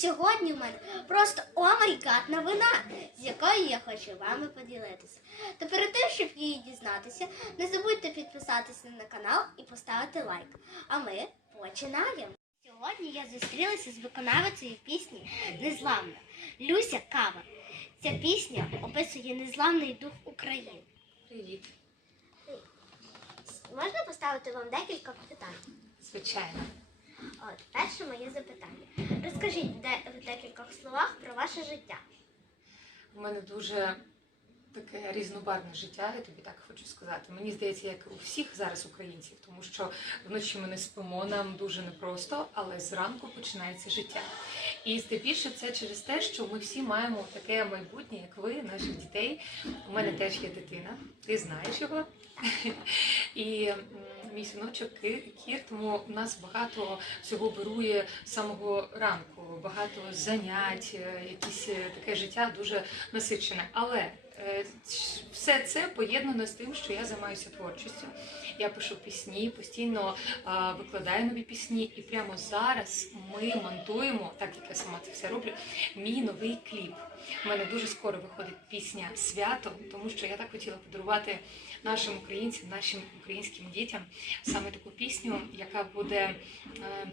сьогодні в мене просто о май новина, з якою я хочу вами поділитися. Та перед тим, щоб її дізнатися, не забудьте підписатися на канал і поставити лайк. А ми починаємо! Сьогодні я зустрілася з виконавицею пісні Незламна Люся Кава. Ця пісня описує незламний дух України. Привіт, Можна поставити вам декілька питань? звичайно. От, перше моє запитання. Розкажіть в декількох словах про ваше життя. У мене дуже таке різнобарвне життя, я тобі так хочу сказати. Мені здається, як у всіх зараз українців, тому що вночі ми не спимо, нам дуже непросто, але зранку починається життя. І здебільше це через те, що ми всі маємо таке майбутнє, як ви, наших дітей. У мене теж є дитина, ти знаєш його. І мій синочок Кір, тому у нас багато всього вирує з самого ранку, багато занять, е, якісь е, таке життя дуже насичене. Але все це поєднано з тим, що я займаюся творчістю. Я пишу пісні, постійно викладаю нові пісні, і прямо зараз ми монтуємо, так як я сама це все роблю, мій новий кліп. У мене дуже скоро виходить пісня Свято, тому що я так хотіла подарувати нашим українцям, нашим українським дітям саме таку пісню, яка буде е,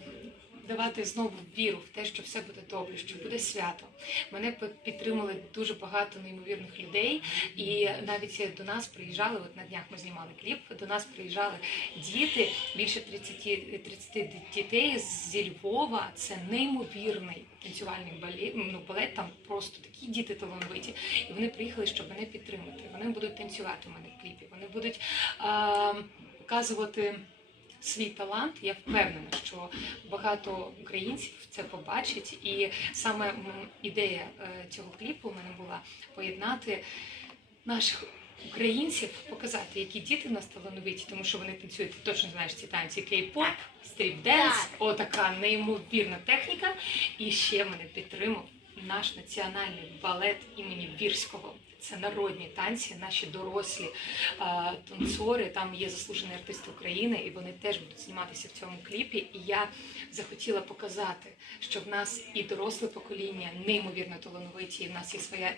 давати знову віру в те, що все буде добре, що буде свято. Мене підтримали дуже багато неймовірних людей, і навіть до нас приїжджали. От на днях ми знімали кліп. До нас приїжджали діти, більше 30, 30 дітей зі Львова. Це неймовірний танцювальний балет, ну, балет. Там просто такі діти талановиті. І вони приїхали, щоб мене підтримати. Вони будуть танцювати у мене в кліпі. Вони будуть а, показувати. Свій талант, я впевнена, що багато українців це побачать, і саме ідея е, цього кліпу в мене була поєднати наших українців, показати, які діти в нас талановиті, тому що вони танцюють, ти точно знаєш ці танці кей-поп, стріп-денс, отака неймовірна техніка. І ще мене підтримав наш національний балет імені Вірського. Це народні танці, наші дорослі а, танцори. Там є заслужені артисти України, і вони теж будуть зніматися в цьому кліпі. І я захотіла показати, що в нас і доросле покоління неймовірно талановиті, і в нас є своя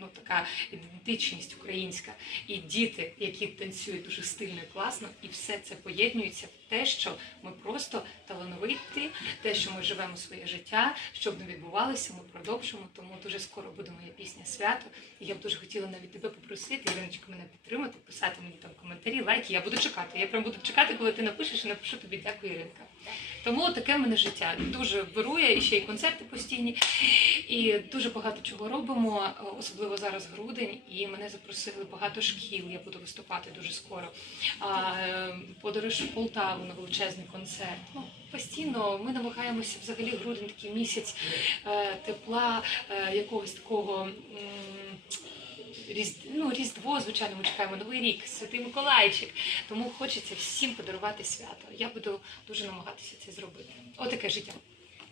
ну така ідентичність українська, і діти, які танцюють дуже стильно і класно, і все це поєднується в те, що ми просто талановиті, те, що ми живемо своє життя, щоб не відбувалося, ми продовжимо. Тому дуже скоро буде моя пісня свято. Я б дуже хотіла навіть тебе попросити, Іриночка, мене підтримати, писати мені там коментарі, лайки. Я буду чекати. Я прям буду чекати, коли ти напишеш і напишу тобі дякую, Іринка. Тому таке в мене життя дуже вирує, і ще й концерти постійні. І дуже багато чого робимо, особливо зараз грудень. І мене запросили багато шкіл. Я буду виступати дуже скоро. Подорож в Полтаву на величезний концерт. Ну, постійно ми намагаємося взагалі грудень такий місяць е, тепла, е, якогось такого. Різ... Ну, Різдво, звичайно, ми чекаємо Новий рік, Святий Миколайчик. Тому хочеться всім подарувати свято. Я буду дуже намагатися це зробити. Отаке життя.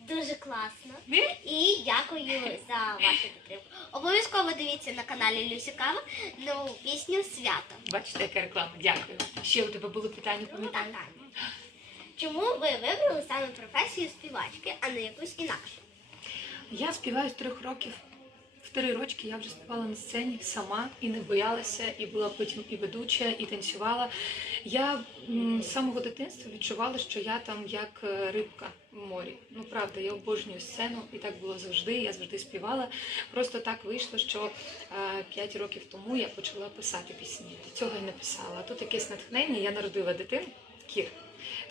Дуже класно. Ви? І дякую за вашу підтримку. Обов'язково дивіться на каналі Люсі Кава нову пісню Свято. Бачите, яка реклама. Дякую. Ще у тебе були питання, пам'ятаю? Так. Чому ви вибрали саме професію співачки, а не якусь інакшу? Я співаю з трьох років. В три рочки я вже співала на сцені сама і не боялася, і була потім і ведуча, і танцювала. Я з самого дитинства відчувала, що я там як е, рибка в морі. Ну правда, я обожнюю сцену, і так було завжди. Я завжди співала. Просто так вийшло, що е, п'ять років тому я почала писати пісні. До цього я не писала. Тут якесь натхнення. Я народила дитину Кір.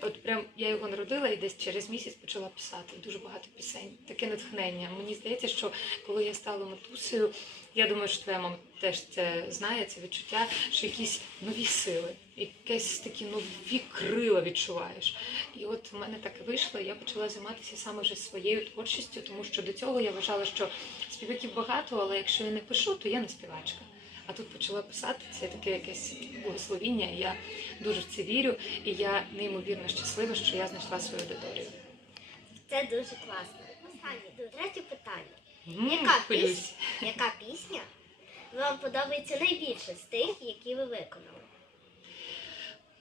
От прям я його народила і десь через місяць почала писати дуже багато пісень. Таке натхнення. Мені здається, що коли я стала матусею, я думаю, що твоя мама теж це знає, це відчуття, що якісь нові сили, якесь такі нові крила відчуваєш. І от в мене так вийшло. Я почала займатися саме вже своєю творчістю, тому що до цього я вважала, що співаків багато, але якщо я не пишу, то я не співачка. А тут почала писати це таке якесь благословіння. і Я дуже в це вірю, і я неймовірно щаслива, що я знайшла свою аудиторію. Це дуже класно. Останнє, третє питання. Mm, Яка пісня, яка пісня вам подобається найбільше з тих, які ви виконали?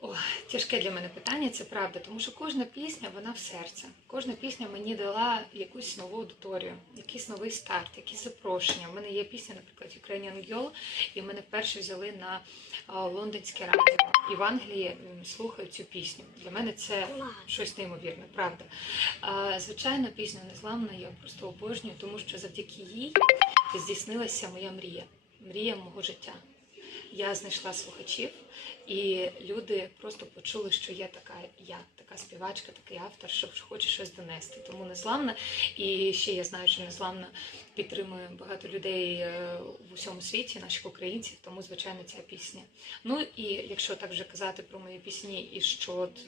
О, тяжке для мене питання, це правда, тому що кожна пісня вона в серці. Кожна пісня мені дала якусь нову аудиторію, якийсь новий старт, якісь запрошення. У мене є пісня, наприклад, Ukrainian Girl, і мене вперше взяли на лондонське радіо. І в Англії слухають цю пісню. Для мене це щось неймовірне, правда. Звичайно, пісню незламна я просто обожнюю, тому що завдяки їй здійснилася моя мрія, мрія мого життя. Я знайшла слухачів, і люди просто почули, що є така я, така співачка, такий автор, що хоче щось донести. Тому незламна. І ще я знаю, що незламна підтримує багато людей е, в усьому світі, наших українців. Тому, звичайно, ця пісня. Ну і якщо так вже казати про мої пісні, і що от,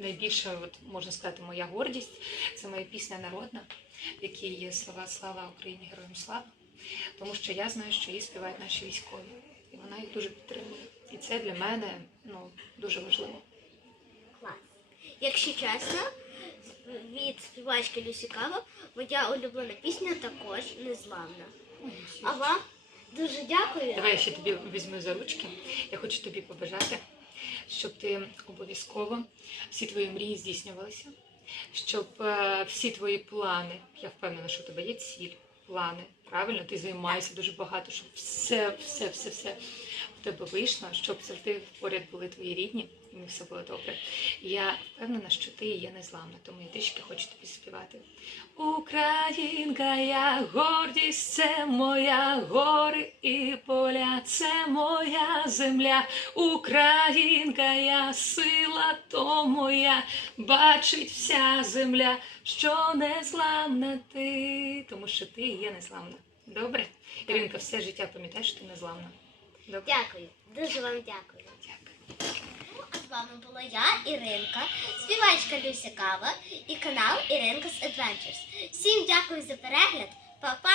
найбільше, от, можна сказати, моя гордість, це моя пісня народна, в якій є слова Слава Україні, героям слава. Тому що я знаю, що її співають наші військові, вона їх дуже підтримує. І це для мене ну дуже важливо. Клас. Якщо чесно, від співачки Люсі Кава моя улюблена пісня також незламна. А вам дуже дякую. Давай я ще тобі візьму за ручки. Я хочу тобі побажати, щоб ти обов'язково всі твої мрії здійснювалися, щоб е, всі твої плани, я впевнена, що у тебе є ціль, плани. Правильно, ти займаєшся дуже багато, щоб все, все, все, все тебе вийшло, щоб завжди поряд були твої рідні, і них все було добре. Я впевнена, що ти є незламна, тому я трішки хочу тобі співати. Українка, я гордість, це моя гори і поля, це моя земля. Українка, я сила, то моя, бачить вся земля, що незламна ти, тому що ти є незламна. Добре? Іринка, все життя пам'ятай, що ти незламна. Дякую. Дуже вам дякую. Дякую. Ну, а з вами була я, Іринка, співачка Люся Кава і канал Іринкас Adventures. Всім дякую за перегляд. Па-па!